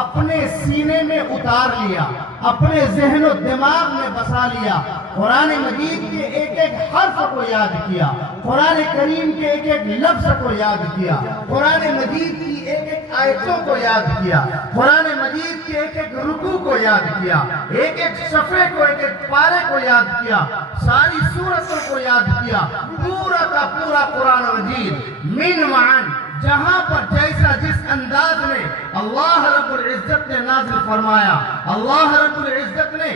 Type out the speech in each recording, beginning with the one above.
اپنے سینے میں اتار لیا، اپنے ذہن و دماغ میں بسا لیا، قرآن مجید کے ایک ایک حرف کو یاد کیا، قرآن کریم کے ایک ایک لفظ کو یاد کیا، قرآن مجید کی ایک ایک آیتوں کو یاد کیا، قرآن مجید کے ایک ایک رکوع کو یاد کیا، ایک ایک صفحے کو، ایک ایک پارے کو یاد کیا، ساری سورتوں کو یاد کیا، پورا کا پورا قرآن مجید من معن جہاں پر جیسا جس انداز میں اللہ رب العزت نے نازل فرمایا، اللہ رب العزت نے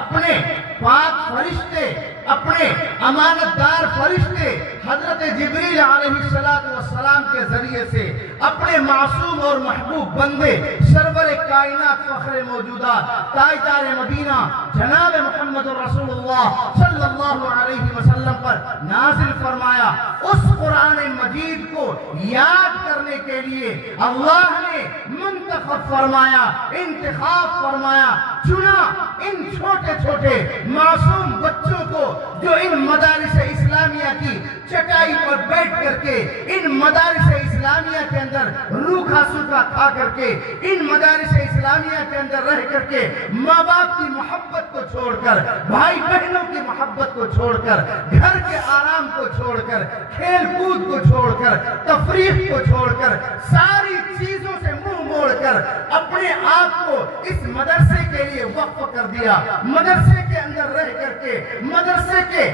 اپنے پاک فرشتے، اپنے امانتدار فرشتے حضرت جبریل علیہ السلام کے ذریعے سے اپنے معصوم اور محبوب بندے سرور کائنات فخر موجودات تاجدار مدینہ جناب محمد رسول اللہ صلی اللہ علیہ وسلم پر نازل فرمایا۔ اس قرآن مجید کو یاد کرنے کے لیے اللہ نے منتخب فرمایا، انتخاب فرمایا، چنا ان چھوٹے چھوٹے معصوم بچوں کو جو ان مدارس اسلامیہ کی چٹائی پر بیٹھ کر کے، ان مدارس اسلامیہ کے اندر روکھا سوکھا کھا کر کے، ان مدارس اسلامیہ کے اندر رہ کر کے ماں باپ کی محبت کو چھوڑ کر، بھائی بہنوں کی محبت کو چھوڑ کر، گھر کے آرام کو چھوڑ کر، کھیل کود کو چھوڑ کر، تفریح کو چھوڑ کر، ساری چیزوں سے منہ موڑ کر اپنے آپ کو اس مدرسے کے لیے وقف کر دیا، مدرسے کے اندر رہ کر کے مدرسے کے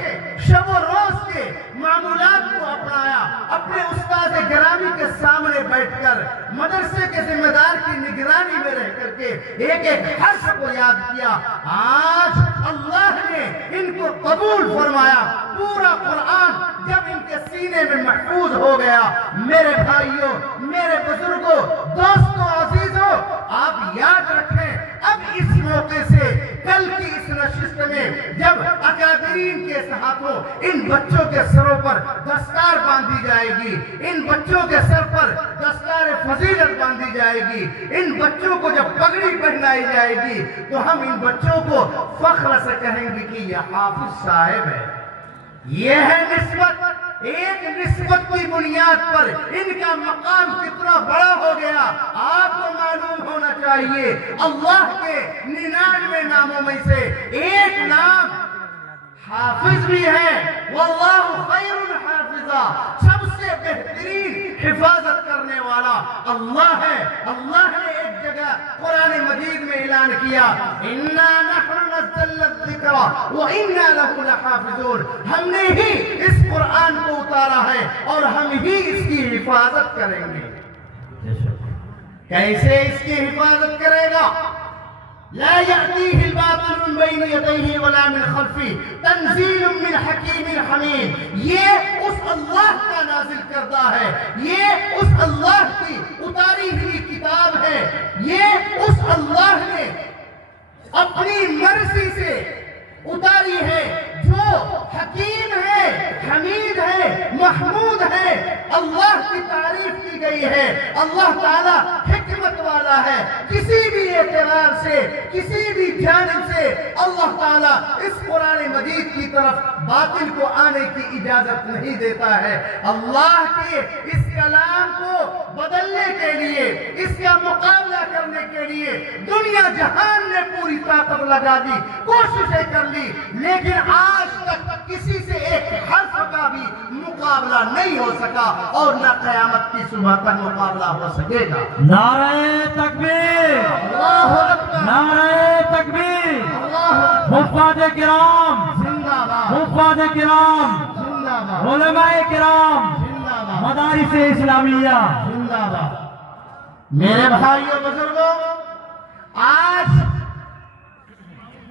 شب و روز کے معمولات کو اپنایا، اپنے استاد گرامی کے سامنے بیٹھ کر مدرسے کے ذمہ دار کی نگرانی میں رہ کر کے ایک ایک حرف کو یاد کیا۔ آج اللہ نے ان کو قبول فرمایا، پورا قرآن جب ان کے سینے میں محفوظ ہو گیا، میرے بھائیوں، میرے بزرگوں، دوستوں، عزیزوں، آپ یاد رکھیں اب اس موقع سے کل کی اس نشست میں جب اکابرین کے ہاتھوں ان بچوں کے سروں پر دستار باندھی جائے گی، ان بچوں کے سر پر دستار فضیلت باندھی جائے گی، ان بچوں کو جب پگڑی پہنائی جائے گی تو ہم ان بچوں کو فخر سے کہیں گے کہ یہ حافظ صاحب ہے۔ یہ ہے نسبت، ایک نسبت کی بنیاد پر ان کا مقام کتنا بڑا ہو گیا۔ آپ کو معلوم ہونا چاہیے اللہ کے 99 ناموں میں سے ایک نام حافظ بھی ہے، واللہ خیر الحافظہ، سب سے بہترین حفاظت کرنے والا اللہ ہے۔ اللہ نے ایک جگہ قرآن مجید میں اعلان کیا، اِنَّا نَحْنُ نَزَّلْنَا الذِّكْرَ وَإِنَّا لَهُ لَحَافِظُونَ، ہم نے ہی اس قرآن کو اتارا ہے اور ہم ہی اس کی حفاظت کریں گے۔ کیسے اس کی حفاظت کرے گا؟ لا يأتيه الباطل من بين يديه ولا من خلفه تنزيل من حكيم حميد، یہ اس اللہ کا نازل کردہ ہے، یہ اس اللہ کی اتاری ہوئی کتاب ہے، یہ اس اللہ نے اپنی مرضی سے اتاری ہے، جو حکیم ہے، حمید ہے، محمود ہے۔ اللہ کی تعریف کی گئی ہے، اللہ تعالیٰ حکمت والا ہے، کسی بھی اعتبار سے، کسی بھی جانب سے اللہ تعالیٰ اس قرآن مجید کی طرف باطل کو آنے کی اجازت نہیں دیتا ہے۔ اللہ کے اس کلام کو بدلنے کے لیے، اس کا مقابلہ کرنے کے لیے دنیا جہان نے پوری طاقت لگا دی، کوششیں کر لی، لیکن آج تک کسی سے ایک حرف کا بھی مقابلہ نہیں ہو سکا اور نہ قیامت کی صبح تک مقابلہ ہو سکے گا۔ نعرہ تکبیر، اللہ اکبر، نعرہ تکبیر، اللہ حفاظ کرام، زندہ باد، حفاظ کرام، زندہ باد، علماء کرام، زندہ باد، مدارس اسلامیہ۔ زندہ باد۔ میرے بھائیوں بزرگوں، آج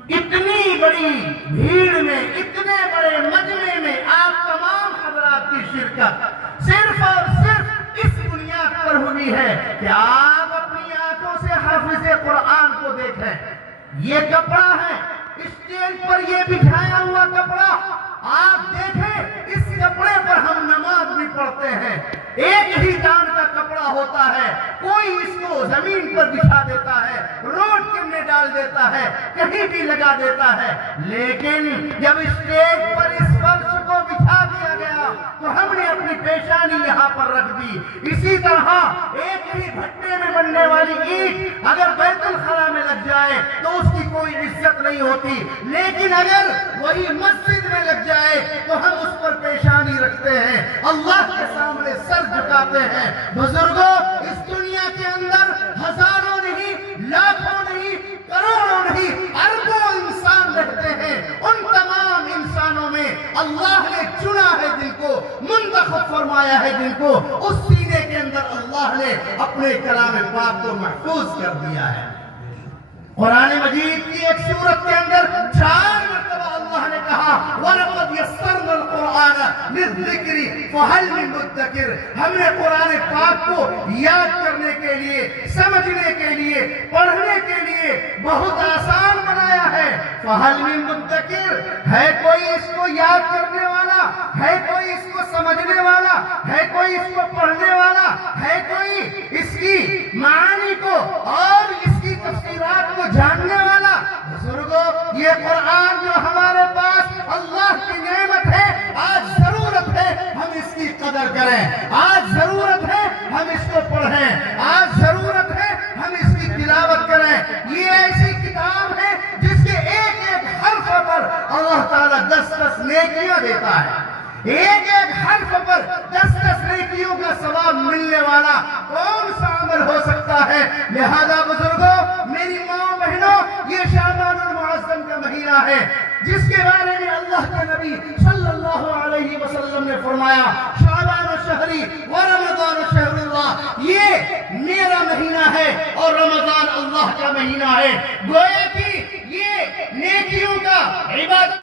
اتنی بڑی بھیڑ میں، اتنے بڑے مجمع میں آپ تمام حضرات کی شرکت صرف اور صرف اس بنیاد پر ہوئی ہے کہ آپ اپنی آنکھوں سے حافظ قرآن کو دیکھیں۔ یہ کپڑا ہے، اسٹیج پر یہ بچھایا ہوا کپڑا، آپ دیکھیں اس کپڑے پر ہم نماز بھی پڑھتے ہیں۔ ایک ہی دان کا کپڑا ہوتا ہے، کوئی اس کو زمین پر بچھا دیتا ہے، روڈ کے ڈال دیتا ہے، کہیں بھی لگا دیتا ہے، لیکن جب اسٹیج پر اس فرش کو بچھا دیا گیا تو ہم نے اپنی پیشانی یہاں پر رکھ دی۔ اسی طرح ایک ہی بھٹے میں بننے والی اینٹ اگر نہیں ہوتی، لیکن اگر وہی مسجد میں لگ جائے تو ہم اس پر پیشانی رکھتے ہیں، اللہ کے سامنے سر جھکاتے ہیں۔ بزرگوں، اس دنیا کے اندر ہزاروں نہیں، لاکھوں نہیں، کروڑوں نہیں، اربوں انسان رہتے ہیں۔ ان تمام انسانوں میں اللہ نے چنا ہے جن کو، منتخب فرمایا ہے جن کو، اس سینے کے اندر اللہ نے اپنے کلام پاک کو محفوظ کر دیا ہے۔ قرآن مجید کی ایک سورت کے اندر 4 مرتبہ اللہ نے کہا وَلَقَدْ يَسَّرْنَا الْقُرْآنَ لِلذِّكْرِ فَهَلْ مِن مُدَّكِرٍ، ہم نے قرآن پاک کو یاد کرنے کے لیے، سمجھنے کے لیے، پڑھنے کے لیے بہت آسان بنایا ہے۔ فَهَلْ مِن مُدَّكِرٍ، ہے کوئی اس کو یاد کرنے والا، ہے کوئی اس کو سمجھنے والا، ہے کوئی اس کو پڑھنے والا، ہے کوئی اس کی معانی کو اور اس کی تفسیرات کو جاننے والا؟ بزرگوں، یہ قرآن جو ہمارے پاس اللہ کی نعمت ہے، آج ضرورت ہے ہم اس کی قدر کریں، آج ضرورت ہے ہم اس کو پڑھیں، آج ضرورت ہے ہم اس کی تلاوت کریں۔ یہ ایسی کتاب ہے جس کے ایک ایک حرف پر اللہ تعالیٰ 10 نیکیاں دیتا ہے، ایک ایک حرف پر 10 نیکیوں کا ثواب ملنے والا کون سا عمل ہو سکتا ہے؟ لہذا بزرگوں، میری ماں بہنوں، یہ شعبان المعظم کا مہینہ ہے جس کے بارے میں اللہ کے نبی صلی اللہ علیہ وسلم نے فرمایا شعبان شہری و رمضان شہر اللہ، یہ میرا مہینہ ہے اور رمضان اللہ کا مہینہ ہے۔ گویا کہ یہ نیکیوں کا عبادت